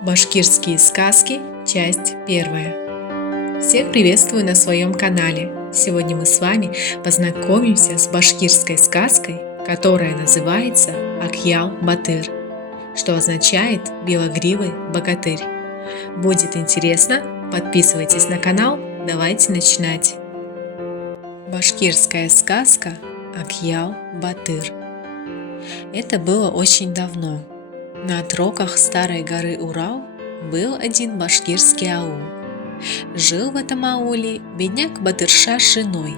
Башкирские сказки, часть первая. Всех приветствую на своем канале. Сегодня мы с вами познакомимся с башкирской сказкой, которая называется Акъял-Батыр, что означает белогривый богатырь. Будет интересно? Подписывайтесь на канал, давайте начинать. Башкирская сказка Акъял-Батыр. Это было очень давно. На отрогах старой горы Урал был один башкирский аул. Жил в этом ауле бедняк Батырша с женой.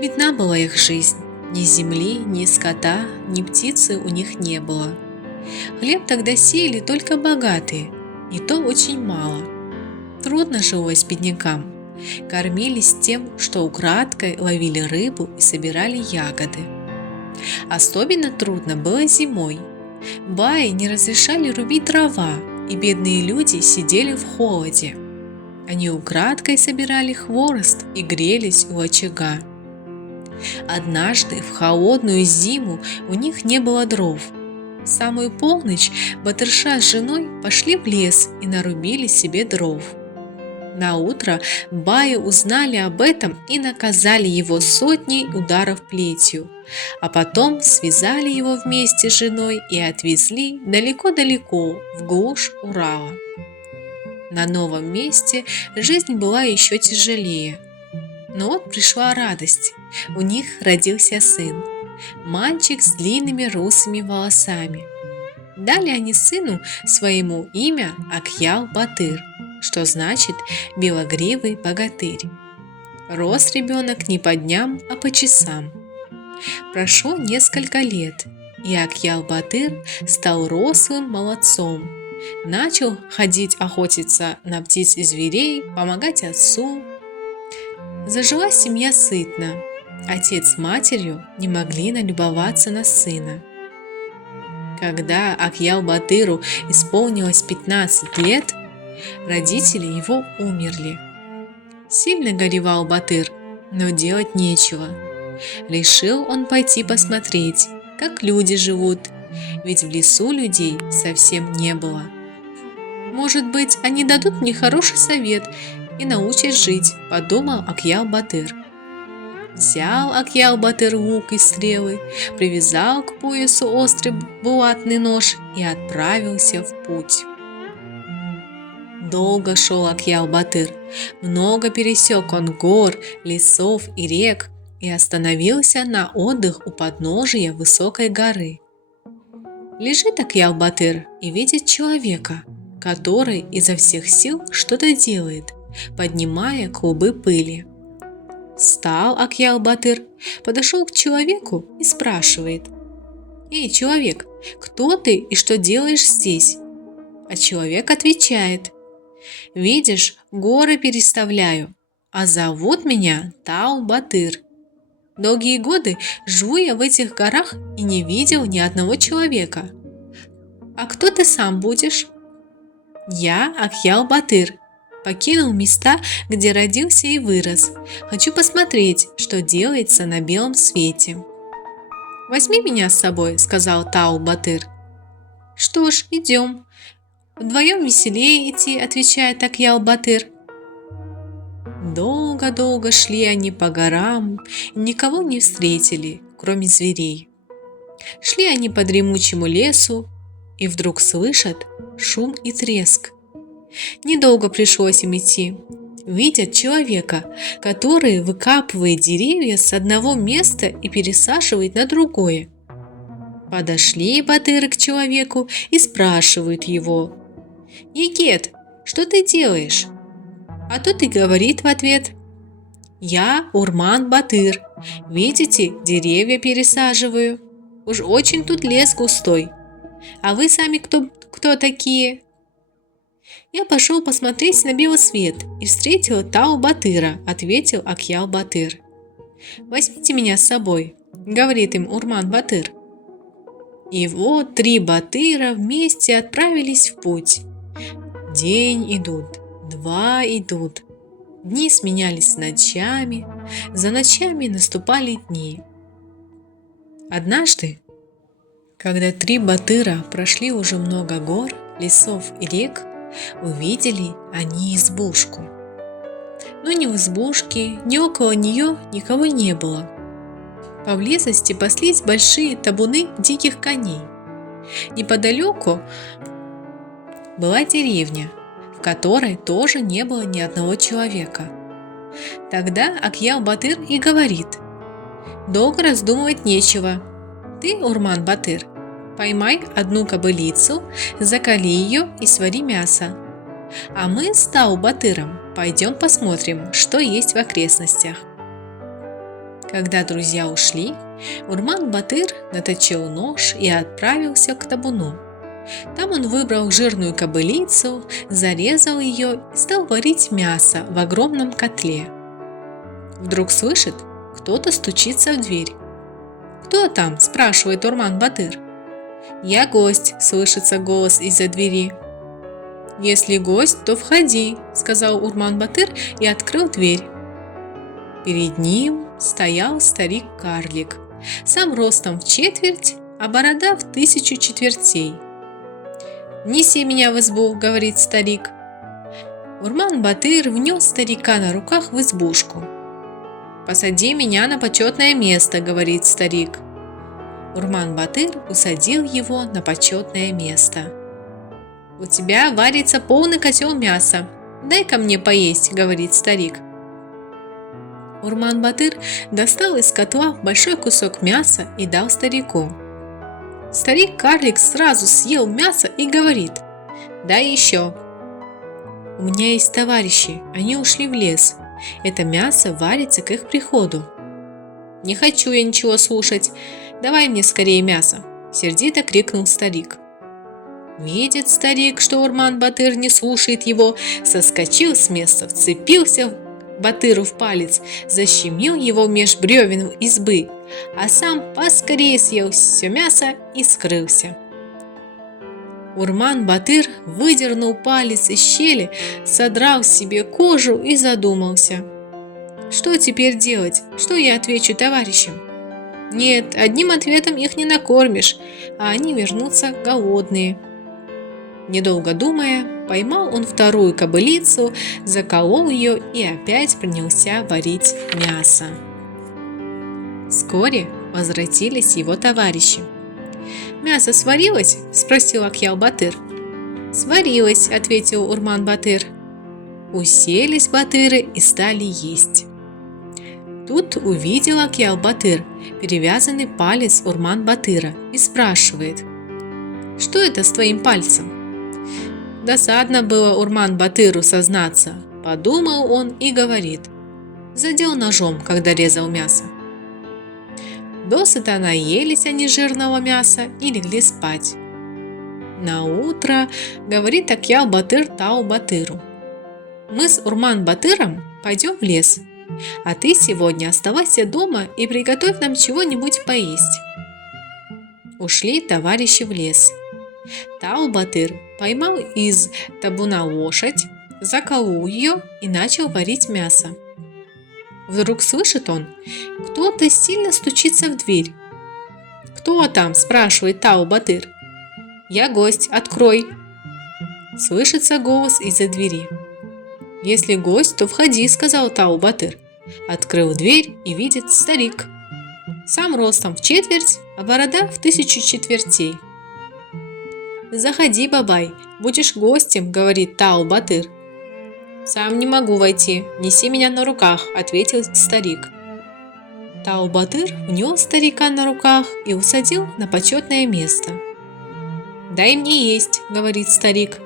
Бедна была их жизнь. Ни земли, ни скота, ни птицы у них не было. Хлеб тогда сеяли только богатые, и то очень мало. Трудно жилось беднякам. Кормились тем, что украдкой ловили рыбу и собирали ягоды. Особенно трудно было зимой. Баи не разрешали рубить дрова, и бедные люди сидели в холоде. Они украдкой собирали хворост и грелись у очага. Однажды в холодную зиму у них не было дров. В самую полночь Батырша с женой пошли в лес и нарубили себе дров. Наутро баи узнали об этом и наказали его сотней ударов плетью, а потом связали его вместе с женой и отвезли далеко-далеко в глушь Урала. На новом месте жизнь была еще тяжелее. Но вот пришла радость. У них родился сын, мальчик с длинными русыми волосами. Дали они сыну своему имя Акъял-Батыр, что значит белогривый богатырь. Рос ребенок не по дням, а по часам. Прошло несколько лет, и Акъял-Батыр стал рослым молодцом. Начал ходить охотиться на птиц и зверей, помогать отцу. Зажила семья сытно. Отец с матерью не могли налюбоваться на сына. Когда Акъял-Батыру исполнилось 15 лет, родители его умерли. Сильно горевал Батыр, но делать нечего. Решил он пойти посмотреть, как люди живут, ведь в лесу людей совсем не было. Может быть, они дадут мне хороший совет и научат жить, подумал Акъял-Батыр. Взял Акъял-Батыр лук и стрелы, привязал к поясу острый булатный нож и отправился в путь. Долго шел Акъял-Батыр, много пересек он гор, лесов и рек и остановился на отдых у подножия высокой горы. Лежит Акъял-Батыр и видит человека, который изо всех сил что-то делает, поднимая клубы пыли. Встал Акъял-Батыр, подошел к человеку и спрашивает: «Эй, человек, кто ты и что делаешь здесь?» А человек отвечает: «Видишь, горы переставляю, а зовут меня Тау-Батыр. Долгие годы живу я в этих горах и не видел ни одного человека. А кто ты сам будешь?» «Я Акъял-Батыр. Покинул места, где родился и вырос. Хочу посмотреть, что делается на белом свете». «Возьми меня с собой», — сказал Тау-Батыр. «Что ж, идем. Вдвоем веселее идти», — отвечает Акъял-Батыр. Долго-долго шли они по горам и никого не встретили, кроме зверей. Шли они по дремучему лесу и вдруг слышат шум и треск. Недолго пришлось им идти. Видят человека, который выкапывает деревья с одного места и пересаживает на другое. Подошли батыры к человеку и спрашивают его: «Егет, что ты делаешь?» А тот и говорит в ответ: «Я Урман-Батыр. Видите, деревья пересаживаю. Уж очень тут лес густой. А вы сами кто такие?» «Я пошел посмотреть на белый свет и встретил Тау-Батыра», — ответил Акъял-Батыр. «Возьмите меня с собой», — говорит им Урман-Батыр. И вот 3 батыра вместе отправились в путь. День идут, 2 идут. Дни сменялись ночами, за ночами наступали дни. Однажды, когда 3 батыра прошли уже много гор лесов и рек, увидели они избушку. Но ни в избушке, ни около нее никого не было. Поблизости паслись большие табуны диких коней. Неподалеку была деревня, в которой тоже не было ни одного человека. Тогда Акьял-Батыр и говорит: «Долго раздумывать нечего. Ты, Урман-Батыр, поймай одну кобылицу, закали ее и свари мясо. А мы с Тау-Батыром пойдем посмотрим, что есть в окрестностях». Когда друзья ушли, Урман-Батыр наточил нож и отправился к табуну. Там он выбрал жирную кобылицу, зарезал ее и стал варить мясо в огромном котле. Вдруг слышит, кто-то стучится в дверь. «Кто там?» – спрашивает Урман-Батыр. «Я гость», – слышится голос из-за двери. «Если гость, то входи», – сказал Урман-Батыр и открыл дверь. Перед ним стоял старик-карлик, сам ростом в четверть, а борода в 1000 четвертей. «Неси меня в избу», — говорит старик. Урман-Батыр внес старика на руках в избушку. «Посади меня на почетное место», — говорит старик. Урман-Батыр усадил его на почетное место. «У тебя варится полный котел мяса. Дай-ка мне поесть», — говорит старик. Урман-Батыр достал из котла большой кусок мяса и дал старику. Старик-карлик сразу съел мясо и говорит: «Дай еще». «У меня есть товарищи, они ушли в лес. Это мясо варится к их приходу». «Не хочу я ничего слушать. Давай мне скорее мясо», — сердито крикнул старик. Видит старик, что Урман-Батыр не слушает его, соскочил с места, вцепился Батыру в палец, защемил его меж бревен избы, а сам поскорее съел все мясо и скрылся. Урман-Батыр выдернул палец из щели, содрал себе кожу и задумался. Что теперь делать? Что я отвечу товарищам? Нет, одним ответом их не накормишь, а они вернутся голодные. Недолго думая, поймал он вторую кобылицу, заколол ее и опять принялся варить мясо. Вскоре возвратились его товарищи. «Мясо сварилось?» – спросил Акьял-Батыр. «Сварилось», – ответил Урман-Батыр. Уселись батыры и стали есть. Тут увидел Акьял-Батыр перевязанный палец Урман-Батыра и спрашивает: «Что это с твоим пальцем?» Досадно было Урман-Батыру сознаться. Подумал он и говорит: «Задел ножом, когда резал мясо». Досыта наелись они жирного мяса и легли спать. Наутро говорит Акьял-Батыр Тау-Батыру: «Мы с Урман-Батыром пойдем в лес, а ты сегодня оставайся дома и приготовь нам чего-нибудь поесть». Ушли товарищи в лес. Тау-Батыр поймал из табуна лошадь, заколол ее и начал варить мясо. Вдруг слышит он, кто-то сильно стучится в дверь. «Кто там?» – спрашивает Тау-Батыр. «Я гость, открой». Слышится голос из-за двери. «Если гость, то входи», – сказал Тау-Батыр. Открыл дверь и видит старик. Сам ростом в четверть, а борода в 1000 четвертей. «Заходи, бабай, будешь гостем», – говорит Тау-Батыр. «Сам не могу войти, неси меня на руках», – ответил старик. Тау-Батыр внес старика на руках и усадил на почетное место. «Дай мне есть», – говорит старик.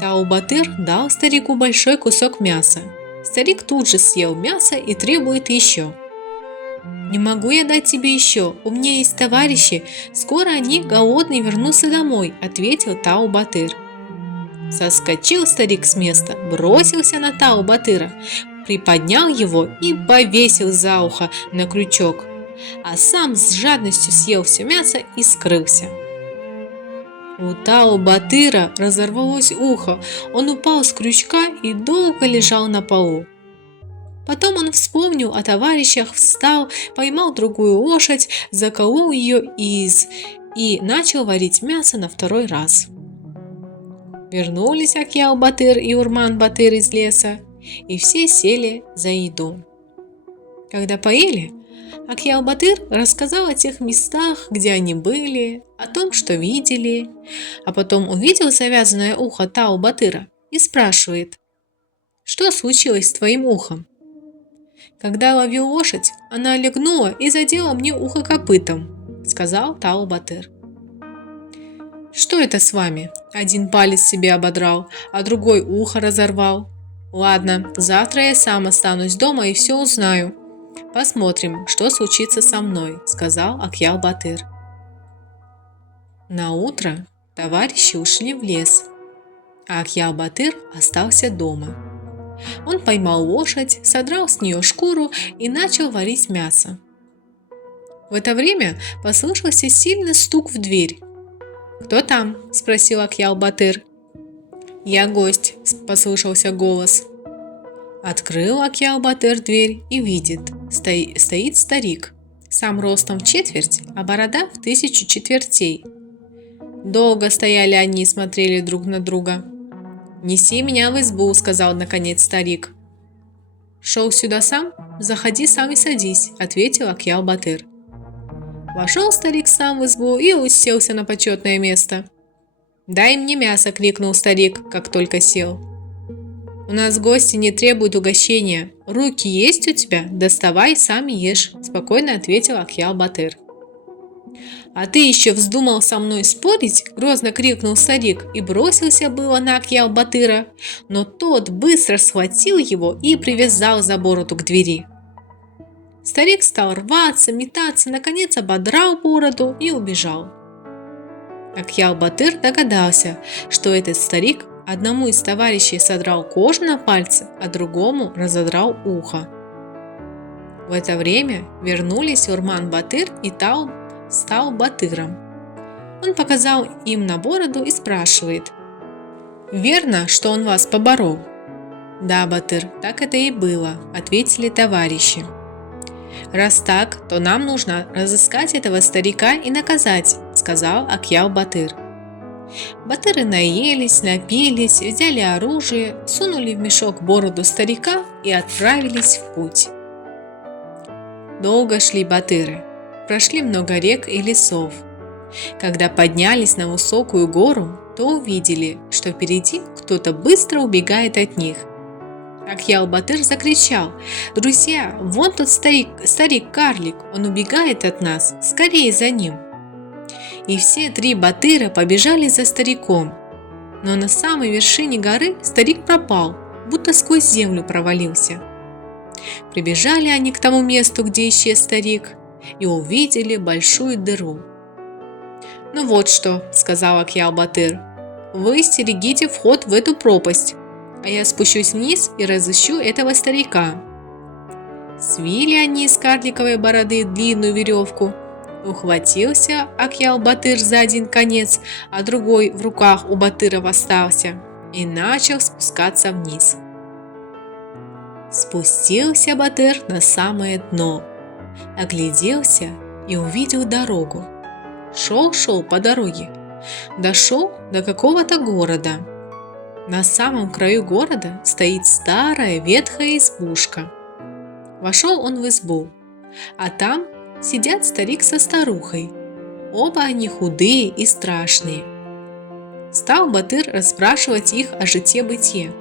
Тау-Батыр дал старику большой кусок мяса. Старик тут же съел мясо и требует еще. «Не могу я дать тебе еще, у меня есть товарищи, скоро они голодные вернутся домой», – ответил Тау-Батыр. Соскочил старик с места, бросился на Тау-Батыра, приподнял его и повесил за ухо на крючок, а сам с жадностью съел все мясо и скрылся. У Тау-Батыра разорвалось ухо, он упал с крючка и долго лежал на полу. Потом он вспомнил о товарищах, встал, поймал другую лошадь, заколол ее и начал варить мясо на второй раз. Вернулись Акьял-Батыр и Урман-Батыр из леса, и все сели за еду. Когда поели, Акьял-Батыр рассказал о тех местах, где они были, о том, что видели, а потом увидел завязанное ухо Тау-Батыра и спрашивает: «Что случилось с твоим ухом?» «Когда ловил лошадь, она легнула и задела мне ухо копытом», — сказал Тау-Батыр. «Что это с вами? Один палец себе ободрал, а другой ухо разорвал. Ладно, завтра я сам останусь дома и все узнаю. Посмотрим, что случится со мной», — сказал Акьял-Батыр. На утро товарищи ушли в лес, а Акьял-Батыр остался дома. Он поймал лошадь, содрал с нее шкуру и начал варить мясо. В это время послышался сильный стук в дверь. «Кто там?» – спросил Акьял-Батыр. «Я гость», – послышался голос. Открыл Акьял-Батыр дверь и видит, стоит старик, сам ростом в четверть, а борода в 1000 четвертей. Долго стояли они и смотрели друг на друга. «Неси меня в избу», — сказал наконец старик. «Шел сюда сам? Заходи сам и садись», — ответил Акьял-Батыр. Вошел старик сам в избу и уселся на почетное место. «Дай мне мясо», — крикнул старик, как только сел. «У нас гости не требуют угощения. Руки есть у тебя? Доставай, сам ешь», — спокойно ответил Акьял-Батыр. «А ты еще вздумал со мной спорить?» – грозно крикнул старик и бросился было на Акьял-Батыра, но тот быстро схватил его и привязал за бороду к двери. Старик стал рваться, метаться, наконец ободрал бороду и убежал. Акьял-Батыр догадался, что этот старик одному из товарищей содрал кожу на пальце, а другому разодрал ухо. В это время вернулись Урман-Батыр и Тау-Батыром. Он показал им на бороду и спрашивает: «Верно, что он вас поборол?» «Да, Батыр, так это и было», — ответили товарищи. «Раз так, то нам нужно разыскать этого старика и наказать», — сказал Акьял-Батыр. Батыры наелись, напились, взяли оружие, сунули в мешок бороду старика и отправились в путь. Долго шли батыры, прошли много рек и лесов. Когда поднялись на высокую гору, то увидели, что впереди кто-то быстро убегает от них. Акьял-Батыр закричал: «Друзья, вон тот старик-карлик, он убегает от нас, скорее за ним!» И все 3 батыра побежали за стариком. Но на самой вершине горы старик пропал, будто сквозь землю провалился. Прибежали они к тому месту, где исчез старик, и увидели большую дыру. «Ну вот что», — сказал Акьял-Батыр, — «вы стерегите вход в эту пропасть, а я спущусь вниз и разыщу этого старика». Свили они из карликовой бороды длинную веревку. Ухватился Акьял-Батыр за один конец, а другой в руках у батыров остался, и начал спускаться вниз. Спустился Батыр на самое дно, огляделся и увидел дорогу. Шел по дороге, дошел до какого-то города. На самом краю города стоит старая ветхая избушка. Вошел он в избу, а там сидят старик со старухой. Оба они худые и страшные. Стал Батыр расспрашивать их о житье-бытие.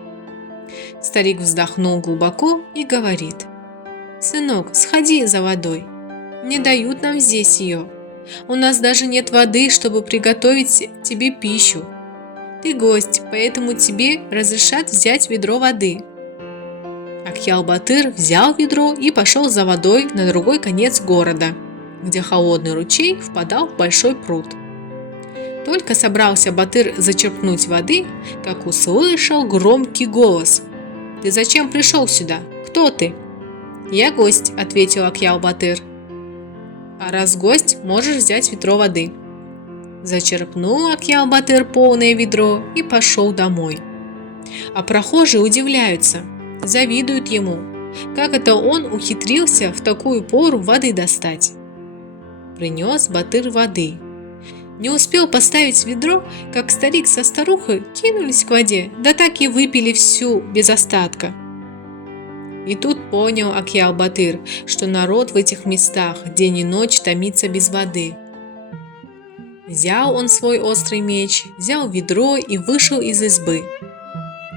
Старик вздохнул глубоко и говорит: «Сынок, сходи за водой. Не дают нам здесь ее. У нас даже нет воды, чтобы приготовить тебе пищу. Ты гость, поэтому тебе разрешат взять ведро воды». Акьял-Батыр взял ведро и пошел за водой на другой конец города, где холодный ручей впадал в большой пруд. Только собрался Батыр зачерпнуть воды, как услышал громкий голос: «Ты зачем пришел сюда? Кто ты?» «Я гость», — ответил Акьял-Батыр. «А раз гость, можешь взять ведро воды». Зачерпнул Акьял-Батыр полное ведро и пошел домой. А прохожие удивляются, завидуют ему, как это он ухитрился в такую пору воды достать. Принес Батыр воды. Не успел поставить ведро, как старик со старухой кинулись к воде, да так и выпили всю без остатка. И тут понял Акьял-Батыр, что народ в этих местах день и ночь томится без воды. Взял он свой острый меч, взял ведро и вышел из избы.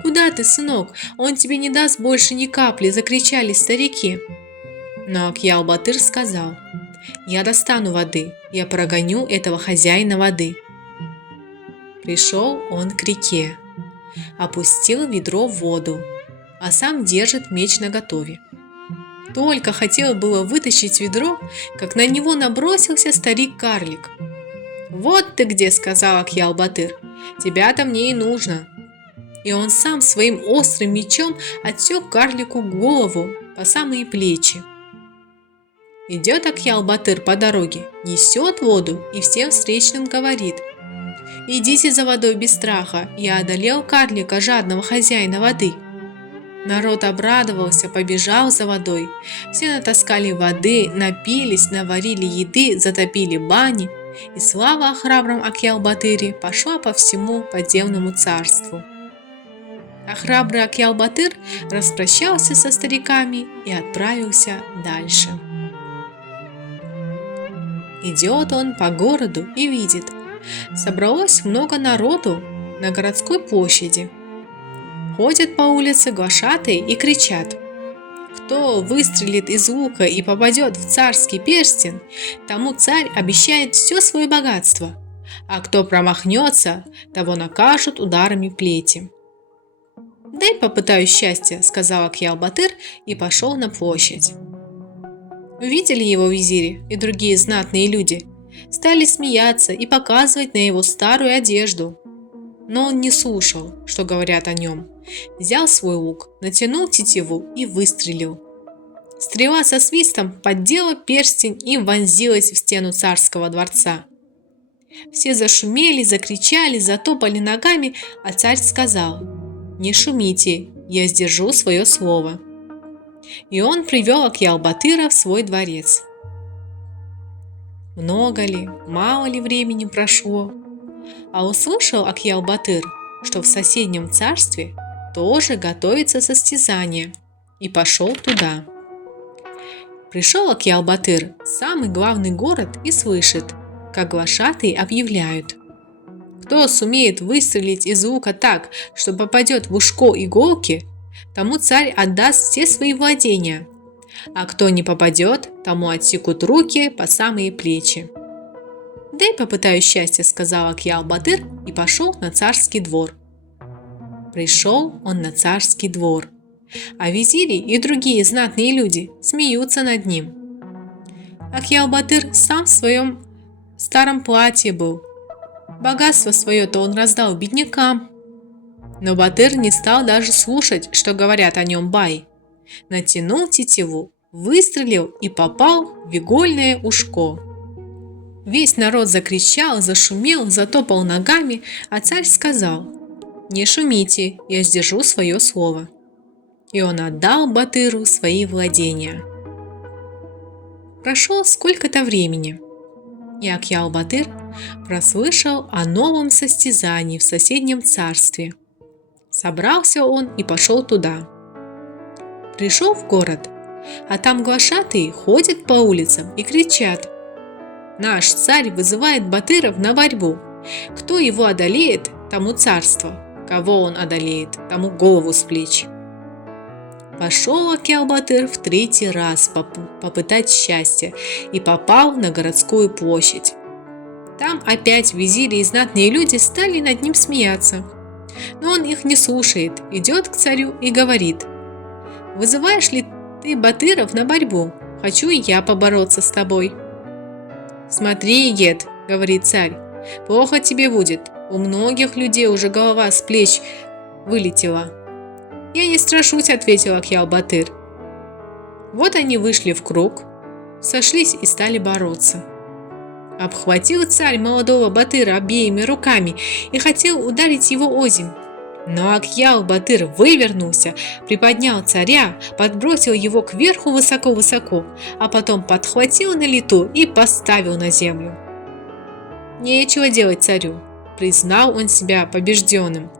«Куда ты, сынок? Он тебе не даст больше ни капли!» – закричали старики. Но Акьял-Батыр сказал: «Я достану воды, я прогоню этого хозяина воды». Пришел он к реке, опустил ведро в воду, а сам держит меч наготове. Только хотел было вытащить ведро, как на него набросился старик-карлик. «Вот ты где!» – сказал Акьял-Батыр. «Тебя-то мне и нужно!» И он сам своим острым мечом отсек карлику голову по самые плечи. Идет Акьял-Батыр по дороге, несет воду и всем встречным говорит: «Идите за водой без страха, я одолел карлика, жадного хозяина воды». Народ обрадовался, побежал за водой. Все натаскали воды, напились, наварили еды, затопили бани, и слава о храбром Акьял-Батыре пошла по всему подземному царству. А храбрый Акьял-Батыр распрощался со стариками и отправился дальше. Идет он по городу и видит, собралось много народу на городской площади. Ходят по улице глашатые и кричат: «Кто выстрелит из лука и попадет в царский перстень, тому царь обещает все свое богатство, а кто промахнется, того накажут ударами плети». «Дай попытаюсь счастья», — сказал Акьял-Батыр и пошел на площадь. Увидели его визири и другие знатные люди, стали смеяться и показывать на его старую одежду. Но он не слушал, что говорят о нем. Взял свой лук, натянул тетиву и выстрелил. Стрела со свистом поддела перстень и вонзилась в стену царского дворца. Все зашумели, закричали, затопали ногами, а царь сказал: «Не шумите, я сдержу свое слово». И он привел Акьял-Батыра в свой дворец. Много ли, мало ли времени прошло, а услышал Акьял-Батыр, что в соседнем царстве тоже готовится состязание, и пошел туда. Пришел Акьял-Батыр в самый главный город и слышит, как глашатые объявляют: «Кто сумеет выстрелить из лука так, что попадет в ушко иголки, тому царь отдаст все свои владения, а кто не попадет, тому отсекут руки по самые плечи». «Дай попытаюсь счастья», — сказал Акьял-Батыр и пошел на царский двор. Пришел он на царский двор, а визири и другие знатные люди смеются над ним. Акьял-Батыр сам в своем старом платье был. Богатство свое-то он раздал беднякам. Но Батыр не стал даже слушать, что говорят о нем баи. Натянул тетиву, выстрелил и попал в игольное ушко. Весь народ закричал, зашумел, затопал ногами, а царь сказал: «Не шумите, я сдержу свое слово». И он отдал Батыру свои владения. Прошло сколько-то времени, и Акьял-Батыр прослышал о новом состязании в соседнем царстве. Собрался он и пошел туда. Пришел в город, а там глашатые ходят по улицам и кричат: «Наш царь вызывает Батыров на борьбу. Кто его одолеет, тому царство. Кого он одолеет, тому голову с плеч». Пошел Акьял-Батыр в третий раз попытать счастья и попал на городскую площадь. Там опять визири и знатные люди стали над ним смеяться. Но он их не слушает, идет к царю и говорит: «Вызываешь ли ты Батыров на борьбу? Хочу и я побороться с тобой». «Смотри, Егет», — говорит царь, — «плохо тебе будет. У многих людей уже голова с плеч вылетела». «Я не страшусь», — ответил Акьял-Батыр. Вот они вышли в круг, сошлись и стали бороться. Обхватил царь молодого Батыра обеими руками и хотел ударить его озимь. Но Акьял-Батыр вывернулся, приподнял царя, подбросил его кверху высоко-высоко, а потом подхватил на лету и поставил на землю. Нечего делать царю, признал он себя побежденным.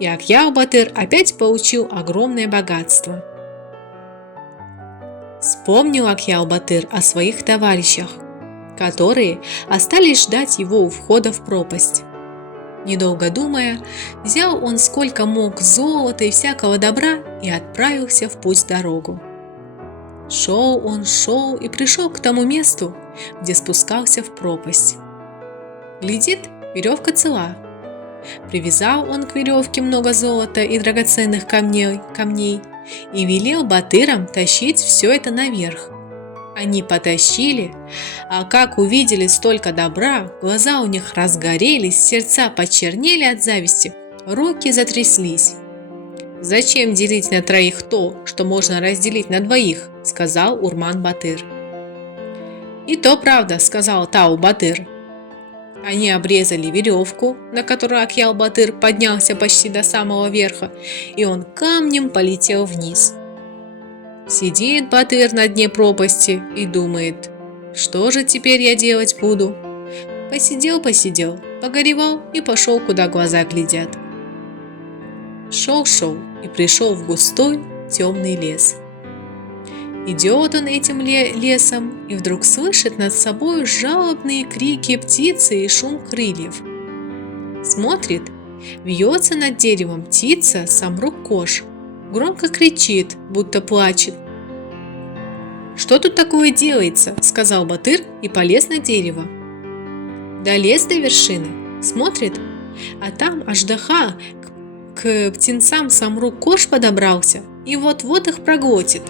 И Акьял-Батыр опять получил огромное богатство. Вспомнил Акьял-Батыр о своих товарищах, которые остались ждать его у входа в пропасть. Недолго думая, взял он сколько мог золота и всякого добра и отправился в путь-дорогу. Шел и пришел к тому месту, где спускался в пропасть. Глядит, веревка цела. Привязал он к веревке много золота и драгоценных камней и велел батырам тащить все это наверх. Они потащили, а как увидели столько добра, глаза у них разгорелись, сердца почернели от зависти, руки затряслись. «Зачем делить на троих то, что можно разделить на двоих?» – сказал Урман-Батыр. «И то правда», – сказал Тау-Батыр. Они обрезали веревку, на которую Акьял-Батыр поднялся почти до самого верха, и он камнем полетел вниз. Сидит Батыр на дне пропасти и думает, что же теперь я делать буду? Посидел, погоревал и пошел, куда глаза глядят. Шел и пришел в густой темный лес. Идет он этим лесом и вдруг слышит над собой жалобные крики птицы и шум крыльев. Смотрит, вьется над деревом птица Самрук-Кош, громко кричит, будто плачет. «Что тут такое делается?» – сказал Батыр и полез на дерево. Долез до вершины, смотрит, а там аждаха к птенцам Самрук-Кош подобрался и вот-вот их проглотит.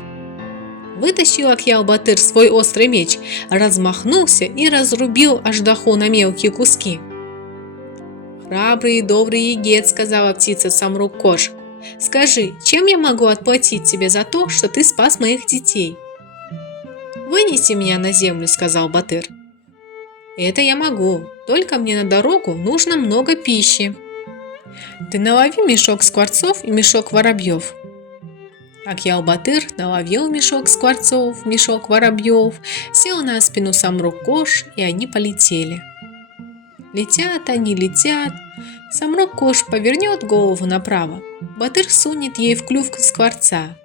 Вытащил Акьял-Батыр свой острый меч, размахнулся и разрубил аждаху на мелкие куски. «Храбрый и добрый егет», – сказала птица Самрук-Кош, – «скажи, чем я могу отплатить тебе за то, что ты спас моих детей?» «Вынеси меня на землю», – сказал Батыр. «Это я могу, только мне на дорогу нужно много пищи. Ты налови мешок скворцов и мешок воробьев». Акьял-Батыр наловил мешок скворцов, мешок воробьев, сел на спину Самрук-Кош, и они полетели. Летят они, летят. Самрук-Кош повернет голову направо, Батыр сунет ей в клюв скворца.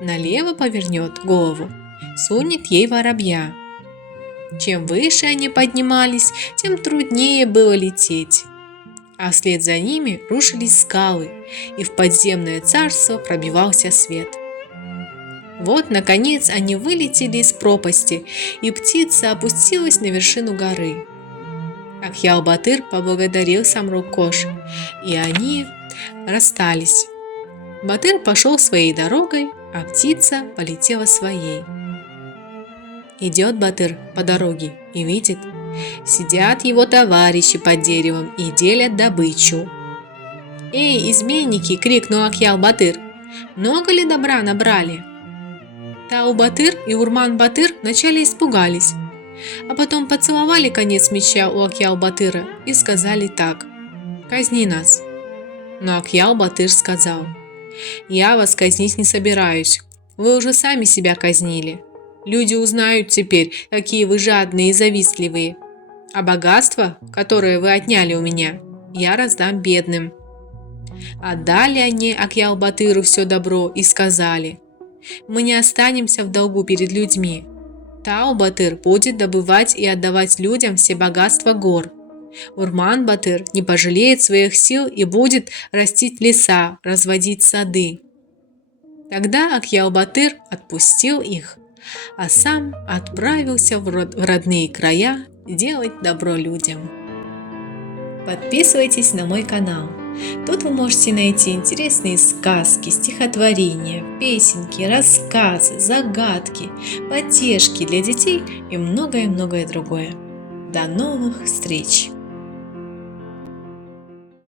Налево повернет голову, сунет ей воробья. Чем выше они поднимались, тем труднее было лететь. А вслед за ними рушились скалы, и в подземное царство пробивался свет. Вот, наконец, они вылетели из пропасти, и птица опустилась на вершину горы. Акьял-Батыр поблагодарил Самрук-Кош, и они расстались. Батыр пошел своей дорогой, а птица полетела своей. Идет Батыр по дороге и видит, сидят его товарищи под деревом и делят добычу. «Эй, изменники!» – крикнул Акьял-Батыр. «Много ли добра набрали?» Тау-Батыр и Урман-Батыр вначале испугались, а потом поцеловали конец меча у Акьял-Батыра и сказали так: «Казни нас». Но Акьял-Батыр сказал: «Я вас казнить не собираюсь, вы уже сами себя казнили. Люди узнают теперь, какие вы жадные и завистливые, а богатство, которое вы отняли у меня, я раздам бедным». Отдали они Акьял-Батыру все добро и сказали: «Мы не останемся в долгу перед людьми. Тау-Батыр будет добывать и отдавать людям все богатства гор. Урман-Батыр не пожалеет своих сил и будет растить леса, разводить сады». Тогда Акьял-Батыр отпустил их, а сам отправился в родные края делать добро людям. Подписывайтесь на мой канал. Тут вы можете найти интересные сказки, стихотворения, песенки, рассказы, загадки, потешки для детей и многое-многое другое. До новых встреч!